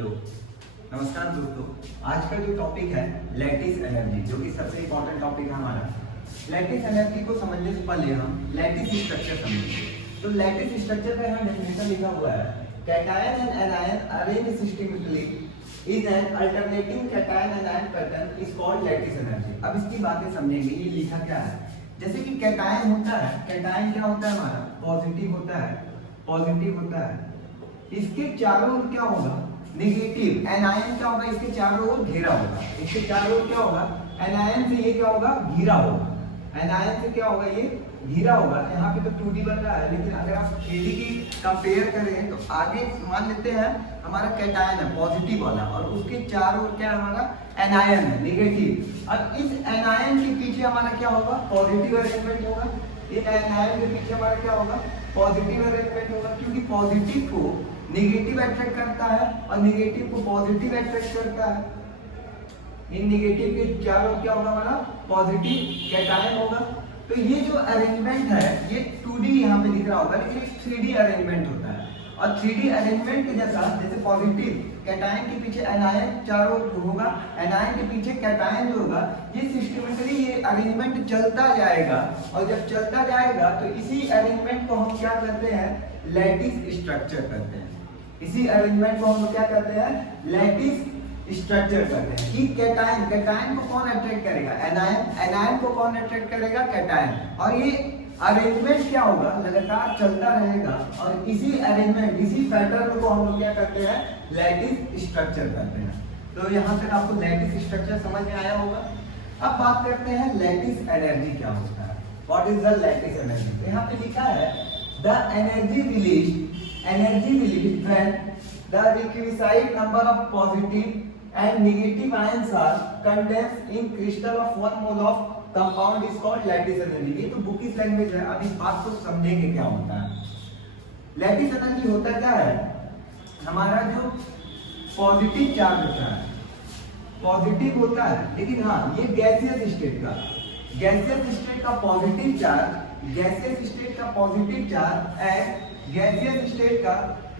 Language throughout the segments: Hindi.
हेलो, नमस्कार दोस्तों। आज का जो टॉपिक है लैटिस एनर्जी, जो कि सबसे इम्पोर्टेंट टॉपिक है हमारा। लैटिस एनर्जी को समझने से पहले हम लैटिस स्ट्रक्चर समझेंगे। तो लैटिस स्ट्रक्चर का यहाँ डेफिनेशन लिखा हुआ है, cation and anion arrange systematically is an alternating cation anion pattern is called lattice energy. अब इसकी बातें समझेंगे, ये लिखा क्या है। जैसे कि कैटायन होता है, कैटायन क्या होता है हमारा, पॉजिटिव होता है, पॉजिटिव होता है। इसके चारों ओर क्या होगा, नेगेटिव। एनायन क्या होगा, इसके चारों ओर घेरा होगा। इसके चारों ओर क्या होगा, एनायन से ये क्या होगा, घिरा होगा। एनायन से क्या होगा, ये घिरा होगा। यहाँ पे तो 2D बन रहा है, लेकिन अगर आप 3D की कंपेयर करें तो आगे मान लेते हैं हमारा कैटायन है पॉजिटिव वाला, और उसके चारों ओर क्या है हमारा, एनायन है नेगेटिव। और इस एनायन के पीछे हमारा क्या होगा, पॉजिटिव अरेंजमेंट होगा। इस एनायन के पीछे हमारा क्या होगा, पॉजिटिव अरेंजमेंट होगा, क्योंकि पॉजिटिव को नेगेटिव अट्रैक्ट करता है और नेगेटिव को पॉजिटिव अट्रैक्ट करता है। इन नेगेटिव के चारों क्या होगा हमारा, पॉजिटिव कैटायन होगा। तो ये जो अरेंजमेंट है ये 2D यहाँ पे दिख रहा होगा, लेकिन एक 3D अरेंजमेंट होता है। और 3D अरेंजमेंट के जैसा, जैसे पॉजिटिव कैटायन के पीछे एनायन चारों होगा, एनायन के पीछे कैटायन जो होगा, ये सिस्टमेटिकली ये अरेंजमेंट चलता जाएगा। और जब चलता जाएगा तो इसी अरेंजमेंट को हम क्या करते हैं, लैटिस स्ट्रक्चर करते हैं। इसी अरेंजमेंट को हम क्या करते हैं, लैटिस स्ट्रक्चर करते हैं। कि कैटायन, कैटायन को कौन अट्रैक्ट करेगा, एनायन, एनायन को कौन अट्रैक्ट करेगा, कैटायन। और ये अरेंजमेंट क्या होगा, लगातार चलता रहेगा। और इसी अरेंजमेंट, इसी पैटर्न को हम लोग क्या करते हैं, लैटिस स्ट्रक्चर करते हैं। तो यहाँ तक आपको लैटिस स्ट्रक्चर समझ में आया होगा। अब बात करते हैं लैटिस एनर्जी क्या होता है, what is the lattice energy. तो यहाँ पे लिखा है the energy release when the requisite number of positive and negative ions are condensed in crystal of 1 mole of compound is called lattice energy। ये तो बुकिश लैंग्वेज है, अब इस बात को समझेंगे क्या होता है। लैटिस एनर्जी होता क्या है, हमारा जो पॉजिटिव चार्ज होता है, पॉजिटिव होता है, लेकिन हाँ ये गैसियस स्टेट का, गैसियस स्टेट का पॉजिटिव चार्ज, गैसियस स्टेट का positive charge and gaseous state का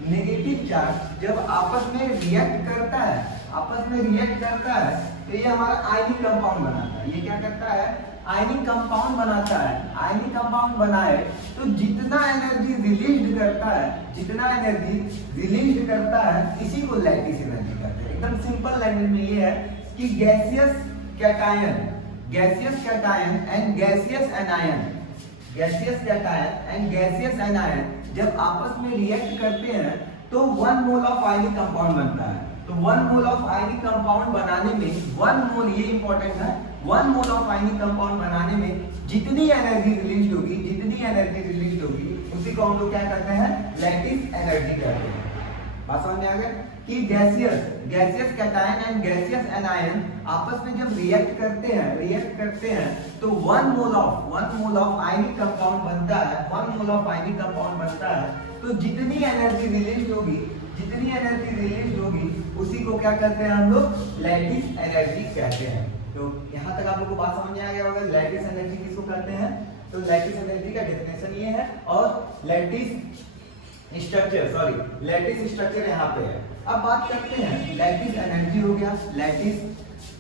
नेगेटिव चार्ज जब आपस में रिएक्ट करता है, आपस में रिएक्ट करता है तो ये हमारा आयनिक कंपाउंड बनाता है। ये क्या करता है, आयनिक कंपाउंड बनाता है। आयनिक कंपाउंड बनाए तो जितना एनर्जी रिलीज करता है, जितना एनर्जी रिलीज करता है, इसी को लैटिस एनर्जी कहते हैं। एकदम सिंपल लैंग्वेज में ये है कि gaseous cation, gaseous cation and gaseous anion, gaseous cation and gaseous anion जब आपस में रिएक्ट करते हैं तो 1 मोल ऑफ आयनिक कंपाउंड बनता है। तो 1 मोल ऑफ आयनिक कंपाउंड बनाने में 1 मोल, ये इंपॉर्टेंट है, 1 मोल ऑफ आयनिक कंपाउंड बनाने में जितनी एनर्जी रिलीज होगी, जितनी एनर्जी रिलीज होगी, उसी को हम लोग क्या कहते हैं, लैटिस एनर्जी कहते हैं। बात समझ में आ गया कि gaseous, gaseous cation and gaseous anion आपस में जब रिएक्ट करते हैं तो 1 मोल ऑफ आयनिक कंपाउंड बनता है, 1 मोल ऑफ आयनिक कंपाउंड बनता है। तो जितनी एनर्जी रिलीज होगी, जितनी एनर्जी रिलीज होगी, उसी को क्या कहते हैं हम लोग, लैटिस एनर्जी कहते हैं। तो यहाँ तक आप लोगों को बात समझ में आ गया होगा, लैटिस एनर्जी किसको कहते हैं। तो लैटिस एनर्जी का डेफिनेशन ये है, और लैटिस स्ट्रक्चर यहाँ पे है। अब बात करते हैं, लैटिस एनर्जी हो गया, लैटिस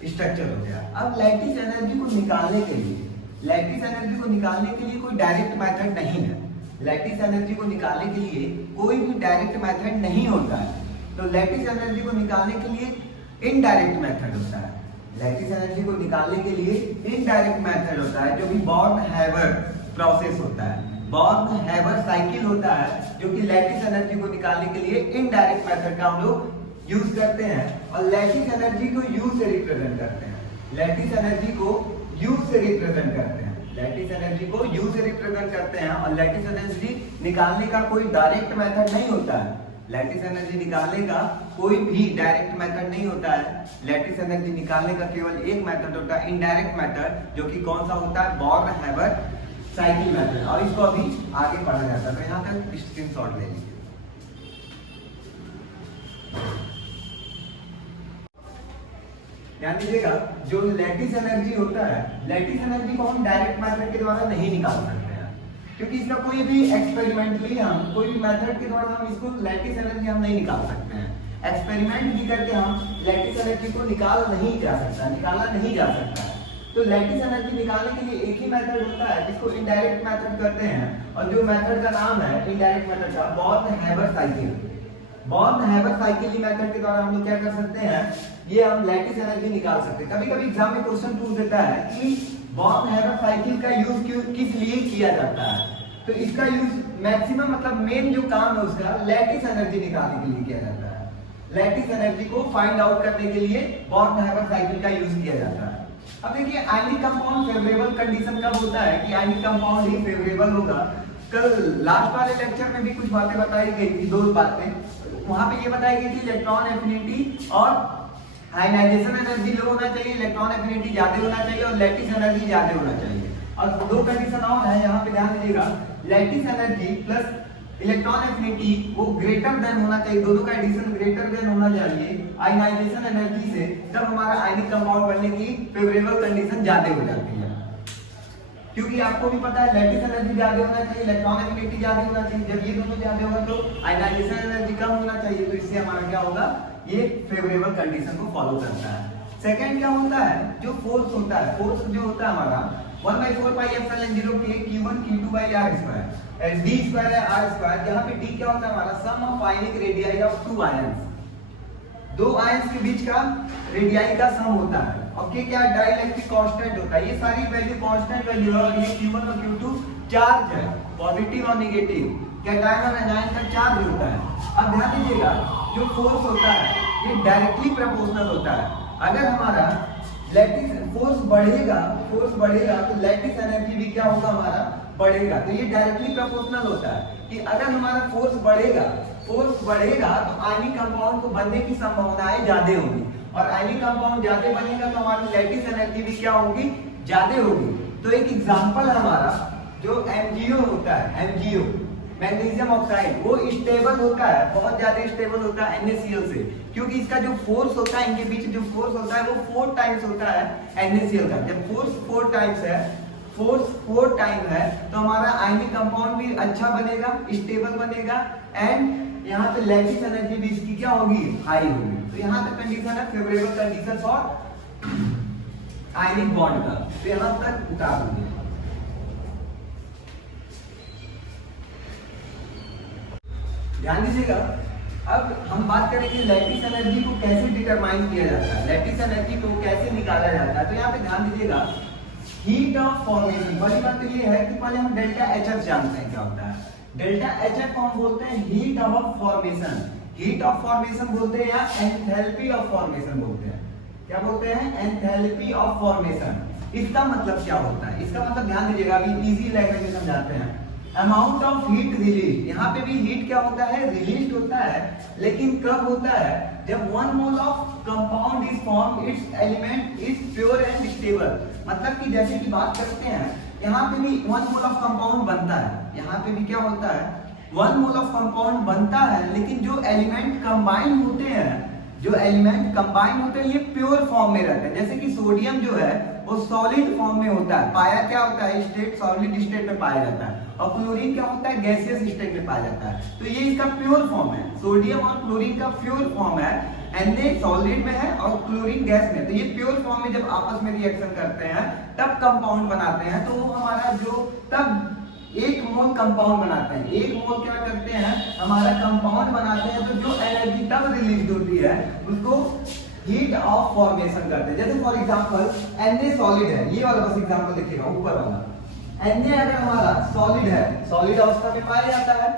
स्ट्रक्चर हो गया। अब लैटिस एनर्जी को निकालने के लिए, लैटिस एनर्जी को निकालने के लिए कोई डायरेक्ट मेथड नहीं है। लैटिस एनर्जी को निकालने के लिए कोई भी डायरेक्ट मेथड नहीं होता है। तो लैटिस एनर्जी को निकालने के लिए इनडायरेक्ट मेथड होता है। लैटिस एनर्जी को निकालने के लिए इनडायरेक्ट मेथड होता है, जो कि बॉर्न-हैबर प्रोसेस होता है, बॉर्न-हैबर साइकिल होता है, जो कि लैटिस एनर्जी को निकालने के लिए इनडायरेक्ट मेथड का हम लोग यूज करते हैं। और लैटिस एनर्जी को यू से रिप्रेजेंट करते हैं, लैटिस एनर्जी को यू से रिप्रेजेंट करते हैं, लैटिस एनर्जी को यू से रिप्रेजेंट करते हैं। और लैटिस एनर्जी निकालने का कोई डायरेक्ट मेथड नहीं होता है, लैटिस एनर्जी निकालने का कोई भी डायरेक्ट मेथड नहीं होता है। लैटिस एनर्जी निकालने का केवल एक मेथड होता है, इनडायरेक्ट मेथड, जो कि कौन सा होता है, बॉर्न-हैबर साइकिल मेथड। और इसको अभी आगे पढ़ा जाता है, तो यहाँ तक स्क्रीनशॉट ले लीजिए। ध्यान दीजिएगा, जो लैटिस एनर्जी होता है, लैटिस एनर्जी को हम डायरेक्ट मेथड के द्वारा नहीं निकाल सकते हैं, क्योंकि इसका कोई भी एक्सपेरिमेंटली हम कोई भी मेथड के द्वारा हम इसको लैटिस एनर्जी हम नहीं निकाल सकते हैं। एक्सपेरिमेंट भी करके हम लैटिस एनर्जी को निकाला नहीं जा सकता है। तो लैटिस एनर्जी निकालने के लिए एक ही मेथड होता है जिसको इनडायरेक्ट मेथड कहते हैं, और जो मेथड का नाम है इनडायरेक्ट मेथड का born-Haber cycle. Born-Haber cycle method के द्वारा हम लोग क्या कर सकते हैं, ये हम लैटिस एनर्जी निकाल सकते हैं। कभी-कभी एग्जाम में क्वेश्चन पूछ देता है कि बॉर्न-हैबर साइकिल का यूज किस लिए किया जाता है, तो इसका यूज मैक्सिमम मतलब मेन जो काम है उसका लैटिस एनर्जी निकालने के लिए किया जाता है। लैटिस एनर्जी को फाइंड आउट करने के लिए बॉर्न-हैबर साइकिल का यूज किया जाता है। अब देखिए आयनिक कंपाउंड फेवरेबल कंडीशन कब होता है कि आयनिक कंपाउंड ही फेवरेबल होगा। कल लास्ट वाले लेक्चर में भी कुछ बातें बताई गई थी, दो बातें वहां पे ये बताई गई थी, इलेक्ट्रॉन एफिनिटी और आयनाइजेशन एनर्जी लो होना चाहिए, इलेक्ट्रॉन एफिनिटी ज्यादा होना चाहिए और लैटिस एनर्जी ज्यादा होना चाहिए। और दो कंडीशन और है, यहाँ पे ध्यान दीजिएगा, lattice energy plus electron affinity वो ग्रेटर देन होना चाहिए, दोनों का एडिशन ग्रेटर देन होना चाहिए आयनाइजेशन एनर्जी से, तब हमारा आयनिक कंपाउंड बनने की फेवरेबल कंडीशन ज्यादा हो जाती है। क्योंकि आपको भी पता है लैटिस एनर्जी ज्यादा होना चाहिए, इलेक्ट्रॉन एफिनिटी ज्यादा होना चाहिए, जब ये दोनों ज्यादा होगा तो आयनाइजेशन एनर्जी कम होना चाहिए, तो इससे हमारा क्या होगा, ये फेवरेबल कंडीशन को फॉलो करता है। सेकंड क्या होता है, जो फोर्स होता है, फोर्स जो होता है हमारा 1/4 pi epsilon 0 k q1 q2 by r square, d square है r स्क्वायर, यहाँ पे d क्या होता है हमारा sum of ionic radii of two ions, दो आयंस के बीच का रेडियाई का सम होता है, और k क्या डाइलेक्ट्रिक कांस्टेंट होता है। ये सारी वैल्यू कांस्टेंट वैल्यू है, और ये q1 और q2 चार्ज है, पॉजिटिव और नेगेटिव, कैटायन और एनायन का चार्ज होता है। अब ध्यान दीजिएगा जो फोर्स होता है ये डायरेक्टली प्रोपोर्शनल होता है। अगर हमारा लैटिस फोर्स बढ़ेगा तो लैटिस एनर्जी भी क्या होगा हमारा बढ़ेगा, तो ये डायरेक्टली प्रोपोर्शनल होता है कि अगर हमारा फोर्स बढ़ेगा तो आयनिक कंपाउंड को बनने की संभावनाएं ज्यादा होंगी, और आयनिक कंपाउंड ज्यादा बनेगा तो हमारी लैटिस एनर्जी भी क्या होगी, ज्यादा होगी। तो एक एग्जांपल है हमारा जो MgO होता है, MgO मैग्नीशियम ऑक्साइड, वो स्टेबल होता है, बहुत ज्यादा स्टेबल होता है NaCl से, क्योंकि इसका जो फोर्स होता है, इनके बीच जो फोर्स होता है वो 4 टाइम्स होता है NaCl का। जब फोर्स 4 टाइम है तो हमारा आयनिक कंपाउंड भी अच्छा बनेगा, स्टेबल बनेगा, एंड यहाँ पे लैटिस एनर्जी भी इसकी क्या होगी, हाई होगी। तो यहाँ तक कंडीशन है favourable condition for ionic bond का, तो यहाँ तक उतार दीजिए। ध्यान दीजिएगा, अब हम बात करेंगे लैटिस एनर्जी को कैसे डिटरमाइन किया जाता है, लैटिस एनर्जी को कैसे निकाला जाता है। तो यहाँ पे ध्यान दीजिएगा, हीट ऑफ फॉर्मेशन, पहली बात तो ये है कि पहले हम डेल्टा HF जानते हैं क्या होता है। डेल्टा HF को हम बोलते हैं heat of formation, heat of formation बोलते हैं या एंथैल्पी ऑफ फॉर्मेशन बोलते हैं। क्या बोलते हैं, एंथैल्पी ऑफ फॉर्मेशन। इसका मतलब क्या होता है, इसका मतलब ध्यान दीजिएगा, अभी इजी लैंग्वेज में समझाते हैं। अमाउंट ऑफ हीट रिलीज, यहाँ पे भी हीट क्या होता है, रिलीज होता है, लेकिन कब होता है, जब 1 mole of compound is form, it's element is pure and stable. मतलब कि जैसे कि बात करते हैं, यहाँ पे भी 1 मोल ऑफ कंपाउंड बनता है, यहाँ पे भी क्या होता है 1 मोल ऑफ कंपाउंड बनता है, लेकिन जो एलिमेंट कंबाइन होते हैं, ये प्योर फॉर्म में रहते हैं। जैसे कि सोडियम जो है वो सॉलिड फॉर्म में होता है, पाया क्या होता है, स्टेट सॉलिड स्टेट में पाया जाता है, और क्लोरीन क्या होता है, गैसियस स्टेट में पाया जाता है। तो ये इसका प्योर फॉर्म है, सोडियम और क्लोरीन का प्योर फॉर्म है, Na सॉलिड में है और क्लोरीन गैस में। तो ये प्योर फॉर्म में जब आपस में रिएक्शन करते हैं तब कंपाउंड बनाते हैं, तो वो हमारा जो तब 1 मोल कंपाउंड बनाते हैं, 1 मोल क्या करते हैं, हमारा कंपाउंड बनाते हैं, तो जो एनर्जी तब रिलीज होती है उसको हीट ऑफ फॉर्मेशन करते हैं। जैसे फॉर एग्जांपल Na सॉलिड है, ये वाला बस एग्जांपल देखिएगा ऊपर वाला, Na अगर हमारा सॉलिड है, सॉलिड अवस्था में पाया जाता है,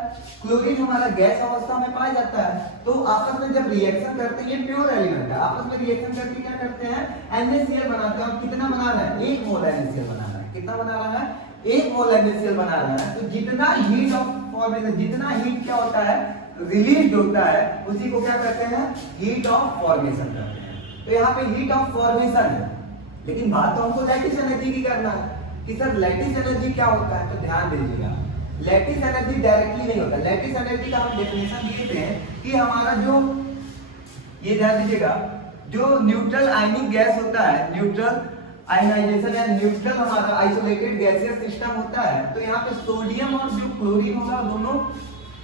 क्लोरीन हमारा गैस अवस्था में पाया जाता है, तो आपस में जब रिएक्शन करते हैं, ये प्योर एलिमेंट है, आपस में रिएक्शन करके क्या करते हैं, NaCl बनाते हैं। और कितना बना रहा है, 1 मोल NaCl बना रहा है, कितना बना रहा है, 1 मोल NaCl बना रहा है। तो जितना हीट ऑफ फॉर्मेशन, जितना हीट क्या होता है, रिलीज होता है, उसी को क्या कहते हैं, हीट ऑफ फॉर्मेशन कहते हैं। तो यहाँ पे हीट ऑफ फॉर्मेशन है, लेकिन बात तो हमको लैटिस एनर्जी की करना है कि सर लैटिस एनर्जी क्या होता है। तो ध्यान दीजिएगा, लैटिस एनर्जी डायरेक्टली नहीं होता। लैटिस एनर्जी का हम डेफिनेशन दिए थे कि हमारा जो, ये ध्यान दीजिएगा, जो न्यूट्रल आयनिक गैस होता है, न्यूट्रल आयनाइजेशन या न्यूट्रल हमारा आइसोलेटेड गैसियस सिस्टम होता है, तो यहाँ पे सोडियम और जो क्लोरीन होगा दोनों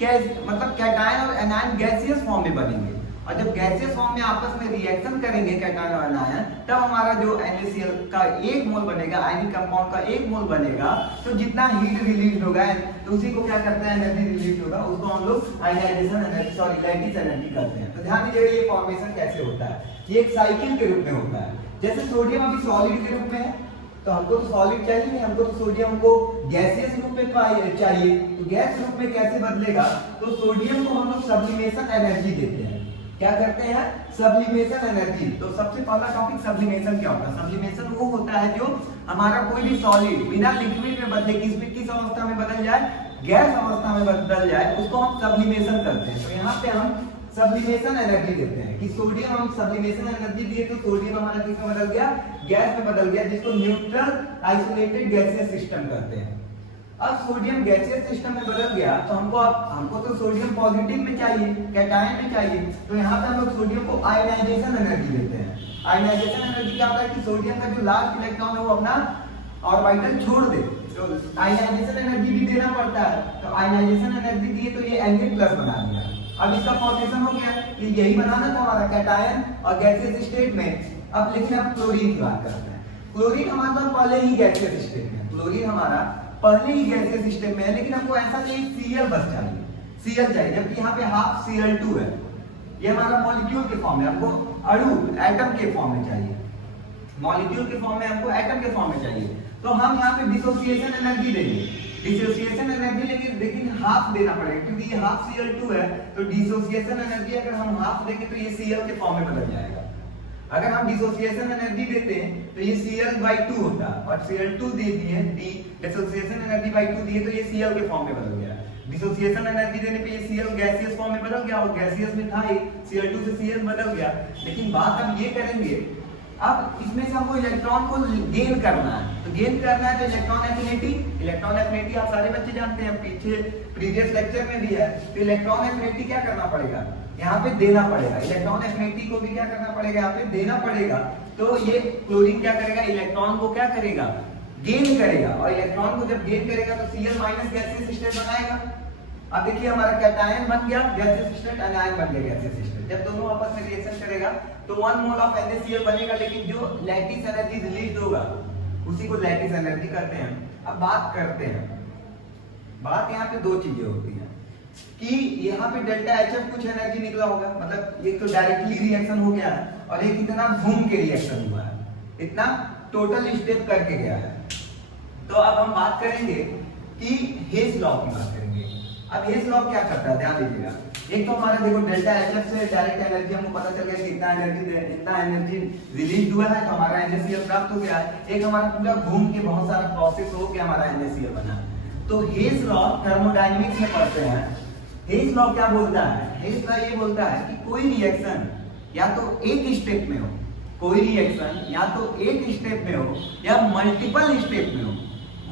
मतलब कैटायन और एनायन गैसियस फॉर्म में बनेंगे, और जब गैसियस फॉर्म में आपस में रिएक्शन करेंगे कैटायन और आयन, तब हमारा जो NaCl का एक मोल बनेगा, आयनिक कंपाउंड का एक मोल बनेगा, तो जितना हीट रिलीज होगा तो उसी को क्या करते हैं, एनर्जी रिलीज होगा, उसको हम लोग ionization energy, sorry lattice energy कहते हैं। तो ध्यान दीजिएगा ये फॉर्मेशन कैसे होता है, ये एक साइकिल के रूप में होता है। जैसे सोडियम अभी सॉलिड के रूप में है, तो हमको तो सॉलिड चाहिए नहीं, हमको तो सोडियम को गैसियस रूप में चाहिए, तो गैस रूप में कैसे बदलेगा, तो सोडियम को हम लोग सब्लिमेशन एनर्जी देते हैं। क्या करते हैं, सब्लिमेशन एनर्जी। तो सबसे पहला टॉपिक सब्लिमेशन क्या होता है। सब्लिमेशन वो होता है जो हमारा कोई भी सॉलिड बिना लिक्विड में बदले किस अवस्था में बदल जाए, गैस अवस्था में बदल जाए, उसको हम सब्लिमेशन करते हैं। तो यहाँ पे हम सब्लिमेशन एनर्जी देते हैं कि सोडियम हम सब्लिमेशन एनर्जी दिए तो सोडियम हमारा किस में बदल गया, गैस में बदल गया, जिसको न्यूट्रल आइसोलेटेड गैसियस सिस्टम कहते हैं। अब सोडियम गैसियस सिस्टम में बदल गया तो हमको तो सोडियम पॉजिटिव में चाहिए, कैटायन में चाहिए, तो यहाँ पे हम लोग सोडियम को आयनाइजेशन एनर्जी देते हैं। आयनाइजेशन एनर्जी क्या होता है कि सोडियम का जो लास्ट इलेक्ट्रॉन है वो अपना ऑर्बिटल छोड़ दे, तो आयनाइजेशन एनर्जी भी देना पड़ता है। तो आयनाइजेशन एनर्जी दिए तो ये Na+ बना दिया। अब इसका फॉर्मेशन हो गया, ये यही बनाना था हमारा कैटायन और गैसियस स्टेट में। अब लेकिन अब क्लोरीन की बात करते हैं। क्लोरीन हमारे पास पहले ही गैसियस स्टेट में, क्लोरीन हमारा पहले ही गैसियस सिस्टम में है, लेकिन हमको ऐसा नहीं Cl बस चाहिए, Cl चाहिए, जबकि यहाँ पे हाफ Cl2 है। ये हमारा मॉलिक्यूल के फॉर्म में, हमको अणु एटम के फॉर्म में चाहिए, मॉलिक्यूल के फॉर्म में हमको एटम के फॉर्म में चाहिए। तो हम यहाँ पे डिसोसिएशन एनर्जी देंगे, डिसोसिएशन एनर्जी लेंगे, लेकिन हाफ देना पड़ेगा क्योंकि ये हाफ Cl2 है। तो डिसोसिएशन एनर्जी अगर हम हाफ देंगे तो ये Cl के फॉर्म में बदल जाएगा। अगर हम डिसोसिएशन एनर्जी देते हैं तो ये Cl/2 होता है, और Cl2 दे दिए, डिसोसिएशन एनर्जी by 2 दिए तो ये Cl के फॉर्म में बदल गया। डिसोसिएशन एनर्जी देने पे ये Cl गैसियस फॉर्म में बदल गया, और गैसियस में था ये Cl2 से Cl बदल गया। लेकिन बात हम ये करेंगे, अब इसमें से हमको इलेक्ट्रॉन को गेन करना है। तो गेन करना है तो इलेक्ट्रॉन एफिनिटी, इलेक्ट्रॉन एफिनिटी आप सारे बच्चे जानते हैं, पीछे प्रीवियस लेक्चर में भी है। तो इलेक्ट्रॉन एफिनिटी क्या करना पड़ेगा, यहाँ पे देना पड़ेगा। इलेक्ट्रॉन एफिनिटी को भी क्या करना पड़ेगा, यहाँ पे देना पड़ेगा। तो ये क्लोरीन क्या करेगा, इलेक्ट्रॉन को क्या करेगा, गेन करेगा, और इलेक्ट्रॉन को जब गेन करेगा तो Cl- गैसियस स्टेट बनाएगा। अब देखिए हमारा कैटायन बन गया गैसियस स्टेट, अनायन बन गया गैसियस स्टेट। जब दोनों आपस में रिएक्शन करेगा तो 1 मोल ऑफ NaCl बनेगा, लेकिन जो लैटिस एनर्जी रिलीज होगा उसी को लैटिस एनर्जी कहते हैं। अब बात करते हैं, बात यहाँ पे दो चीजें होती हैं कि यहाँ पे डेल्टा HF कुछ एनर्जी निकला होगा, मतलब एक तो डायरेक्टली रिएक्शन हो गया है, और एक इतना घूम के रिएक्शन हुआ है, इतना टोटल स्टेप करके गया है। तो अब हम बात करेंगे कि हेस लॉ की बात करेंगे। अब हेस लॉ क्या करता है, ध्यान दीजिएगा। एक तो हमारा देखो डेल्टा HF से डायरेक्ट एनर्जी हमको पता चल गया कि इतना एनर्जी रिलीज हुआ है, तो हमारा NaCl प्राप्त हो गया है। एक हमारा पूरा घूम के बहुत सारा प्रोसेस हो के हमारा NaCl बना। तो हेस लॉ थर्मोडायनेमिक्स में पढ़ते हैं। हेस लॉ क्या बोलता है, हेस लॉ ये बोलता है कि कोई रिएक्शन या तो एक स्टेप में हो, कोई रिएक्शन या तो एक स्टेप में हो या मल्टीपल स्टेप में हो,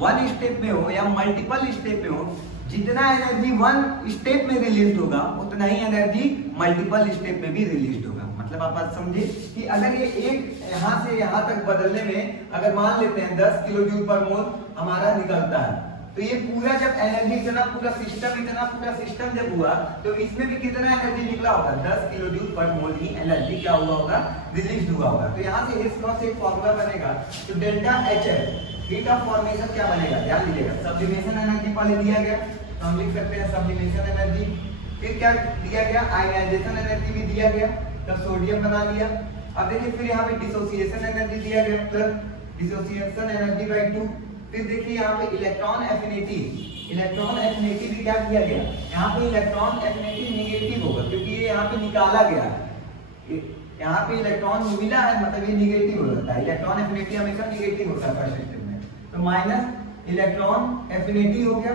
1 स्टेप में हो या मल्टीपल स्टेप में हो, जितना एनर्जी 1 स्टेप में रिलीज होगा उतना ही एनर्जी मल्टीपल स्टेप में भी रिलीज होगा। मतलब आप बात समझे कि अगर ये एक यहाँ से यहाँ तक बदलने में अगर मान लेते हैं 10 किलो जूल पर मोल हमारा निकलता है, तो ये पूरा जब एनर्जी इतना पूरा सिस्टम जब हुआ तो इसमें भी कितना एनर्जी निकला होगा, 10 किलो जूल पर मोल ही एनर्जी क्या हुआ होगा, रिलीज हुआ होगा। तो यहाँ से हेस लॉ से एक फॉर्मूला बनेगा, तो delta HF heat of formation क्या बनेगा, ध्यान दीजिएगा। सब्लिमेशन एनर्जी पहले दिया गया, तो हम लिख सकते हैं सब्लिमेशन एनर्जी। फिर क्या दिया गया, आयनाइजेशन एनर्जी भी दिया गया, तब सोडियम बना लिया। अब देखिए फिर यहाँ पे डिसोसिएशन एनर्जी दिया गया, प्लस डिसोसिएशन एनर्जी बाय 2। फिर देखिए यहाँ पे इलेक्ट्रॉन एफिनिटी भी क्या किया गया, यहाँ पे इलेक्ट्रॉन एफिनिटी निगेटिव होगा क्योंकि ये यहाँ पे निकाला गया है, यहाँ पे इलेक्ट्रॉन मिला है, मतलब ये निगेटिव हो जाता है। इलेक्ट्रॉन एफिनिटी हमेशा निगेटिव होता है फर्स्ट स्टेप में, तो माइनस इलेक्ट्रॉन एफिनिटी हो गया।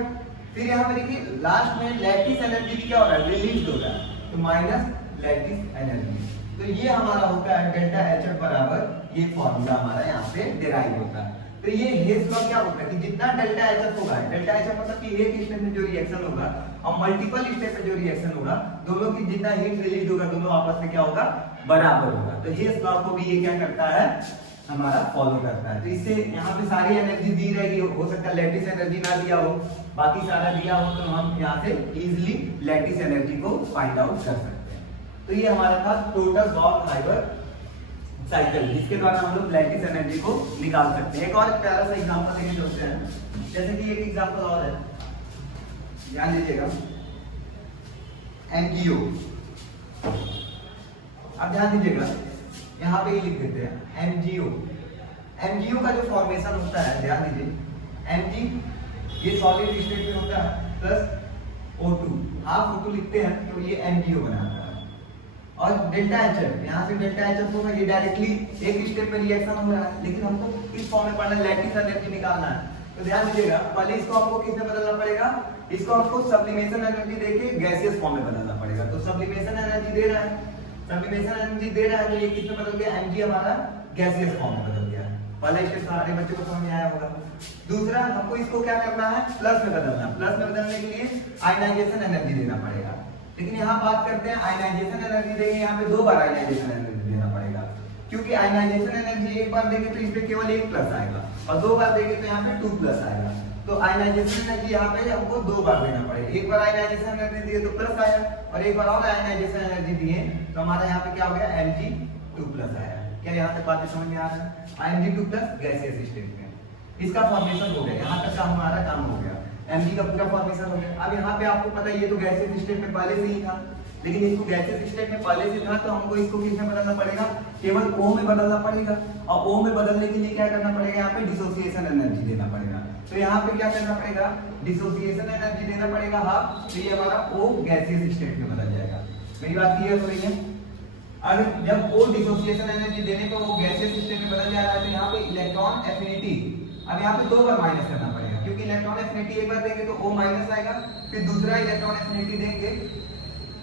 फिर यहाँ पे देखिए लास्ट में लैटिस एनर्जी भी क्या हो रहा है, रिलीज हो रहा है, तो माइनस लैटिस एनर्जी। तो ये हमारा होता है डेल्टा HF बराबर, ये फॉर्मूला हमारा यहाँ पे डिराइव होता है। तो ये हेस लॉ क्या होता है कि जितना डेल्टा HF होगा, डेल्टा HF मतलब कि एक स्टेप में जो रिएक्शन होगा और मल्टीपल स्टेप में जो रिएक्शन होगा, दोनों की जितना हीट रिलीज होगा दोनों आपस में क्या होगा, बराबर होगा। तो हेस लॉ को भी ये क्या करता है, हमारा फॉलो करता है। तो इससे यहाँ पे सारी एनर्जी दी रहेगी, हो सकता है लैटिस एनर्जी ना दिया हो, बाकी सारा दिया हो, तो हम यहाँ से इजीली लैटिस एनर्जी को फाइंड आउट कर सकते हैं। तो ये हमारा था टोटल वर्क हाइबर साइकिल, जिसके द्वारा हम लोग लैटिस एनर्जी को निकाल सकते हैं। एक और प्यारा सा एग्जांपल लेके चलते हैं, जैसे कि एक एग्जांपल और है, ध्यान दीजिएगा, एमजीओ। अब ध्यान दीजिएगा, यहाँ पे ही लिख देते हैं एमजीओ। एमजीओ का जो फॉर्मेशन होता है, ध्यान दीजिए, एमजी ये सॉलिड स्टेट में होता है प्लस O2, हाफ O2 लिखते हैं तो ये एमजीओ बनाता है। और डेल्टा एचएफ, यहाँ से डेल्टा एचएफ होगा, ये डायरेक्टली एक स्टेप में रिएक्शन हो रहा है, लेकिन हमको इस फॉर्म में पढ़ना है, लैटिस एनर्जी निकालना है। तो ध्यान दीजिएगा, पहले इसको हमको किसमें बदलना पड़ेगा, इसको हमको सब्लिमेशन एनर्जी देके गैसियस फॉर्म में बदलना पड़ेगा। तो सब्लिमेशन एनर्जी दे रहा है, सब्लिमेशन एनर्जी दे रहा है, तो ये किसमें बदल गया, एमजी हमारा गैसियस फॉर्म में बदल गया। पहला स्टेप सारे बच्चों को समझ में आया होगा। दूसरा, हमको इसको क्या करना है, प्लस में बदलना। प्लस में बदलने के लिए आयनाइजेशन एनर्जी देना पड़ेगा, लेकिन यहाँ बात करते हैं आयनाइजेशन एनर्जी देंगे, यहाँ पे 2 बार आयनाइजेशन एनर्जी देना पड़ेगा, क्योंकि आयनाइजेशन एनर्जी एक बार देंगे तो इस पे केवल 1 प्लस आएगा, और 2 बार देंगे तो यहाँ पे 2 प्लस आएगा। तो आयनाइजेशन एनर्जी यहाँ पे हमको 2 बार देना पड़ेगा। एक बार आयनाइजेशन एनर्जी दिए तो प्लस आया, और एक बार और आयनाइजेशन एनर्जी दिए तो हमारा यहाँ पे क्या हो गया, Mg2+ आया। क्या यहाँ तक बातें समझ में आ रहा है, Mg2+ गैसियस स्टेट में इसका फॉर्मेशन हो गया। यहाँ तक का हमारा काम हो गया, Mg का पूरा फॉर्मेशन हो गया। अब यहाँ पे आपको पता है ये तो गैसियस स्टेट में पहले से ही था, लेकिन इसको गैसियस स्टेट में पहले से था, तो हमको इसको किसमें बदलना पड़ेगा, केवल O में बदलना पड़ेगा। और O में बदलने के लिए क्या करना पड़ेगा, यहाँ पे डिसोसिएशन एनर्जी देना पड़ेगा। तो यहाँ पे क्या करना पड़ेगा, डिसोसिएशन एनर्जी देना पड़ेगा हाफ, तो ये हमारा O गैसियस स्टेट में बदल जाएगा। मेरी बात क्लियर हो रही है। अगर जब O डिसोसिएशन एनर्जी देने पर वो गैसियस स्टेट में बदल जा रहा है, तो यहाँ पे इलेक्ट्रॉन एफिनिटी, अब यहाँ पे 2 बार माइनस करना पड़ेगा, क्योंकि इलेक्ट्रॉन एफिनिटी एक बार देंगे तो O माइनस आएगा, फिर दूसरा इलेक्ट्रॉन एफिनिटी देंगे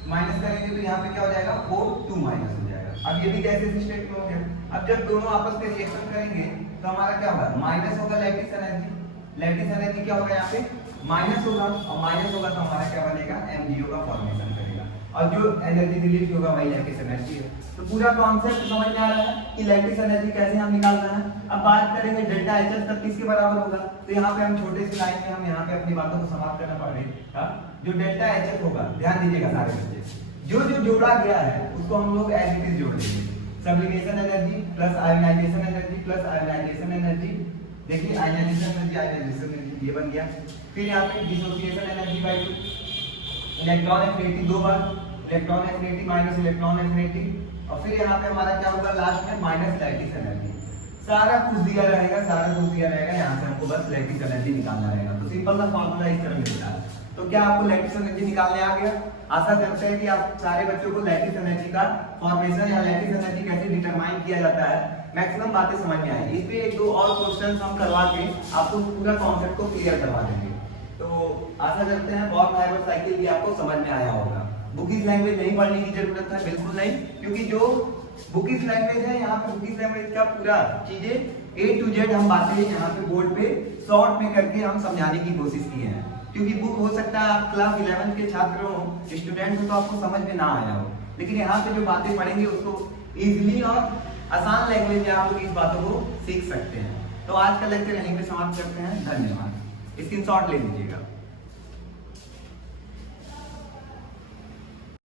माइनस करेंगे तो यहाँ पे क्या हो जाएगा, O2 माइनस हो जाएगा। अब ये भी गैसियस स्टेट में हो गया। अब जब दोनों आपस में रिएक्शन करेंगे तो हमारा क्या होगा, माइनस होगा लैटिस एनर्जी। लैटिस एनर्जी क्या होगा, यहाँ पे माइनस होगा, और माइनस होगा तो हमारा क्या बनेगा, MgO का फॉर्मेशन करेगा, और जो एनर्जी रिलीज होगा वही लैटिस एनर्जी है। तो पूरा कॉन्सेप्ट समझ में आ रहा है कि लैटिस एनर्जी कैसे हम निकालना है। अब बात करेंगे डेल्टा एचएस तक किसके बराबर होगा, तो यहाँ पे हम छोटे से लाइन में हम यहाँ पे अपनी बातों को समाप्त करना पड़ेगा। जो डेल्टा एचएस होगा, ध्यान दीजिएगा सारे बच्चे, जो जो जोड़ा गया है उसको हम लोग एज इट इज जोड़ देंगे। Sublimation energy plus ionization energy plus ionization energy, देखिए आयनाइजेशन एनर्जी आयनाइजेशन एनर्जी ये बन गया। फिर यहाँ पे dissociation energy by 2, electron affinity 2 बार, electron affinity minus electron affinity, और फिर यहाँ पे हमारा क्या होगा लास्ट में माइनस लैटिस एनर्जी। सारा कुछ दिया रहेगा, सारा कुछ दिया रहेगा, यहाँ से हमको बस लैटिस एनर्जी निकालना रहेगा। तो सिंपल सा फॉर्मूला इस तरह मिलता है। तो क्या आपको लैटिस एनर्जी निकालने आ गया? आशा करते हैं कि आप सारे बच्चों को लैटिस एनर्जी का फॉर्मेशन या लैटिस एनर्जी कैसे डिटरमाइन किया जाता है मैक्सिमम बातें समझ में आई। इस पे 1-2 और क्वेश्चंस हम करवा के आपको पूरा कॉन्सेप्ट को क्लियर करवा देंगे। तो आशा करते हैं वर्क हाइबर साइकिल भी आपको समझ में आया होगा। बुकिश लैंग्वेज नहीं पढ़ने की जरूरत है, बिल्कुल नहीं, क्योंकि जो बुकिश लैंग्वेज है यहाँ पे बुकिश लैंग्वेज का पूरा चीजें A to Z हम बातें यहाँ पे बोर्ड पे शॉर्ट में करके हम समझाने की कोशिश की है। क्योंकि बुक हो सकता है आप क्लास 11 के छात्र हो, स्टूडेंट हो, तो आपको समझ में ना आया हो, लेकिन यहाँ पे जो बातें पढ़ेंगे उसको इजीली और आसान लैंग्वेज में आप लोग इस बातों को सीख सकते हैं। तो आज का लेक्चर यहीं पे समाप्त करते हैं। धन्यवाद। स्क्रीनशॉट ले लीजिएगा।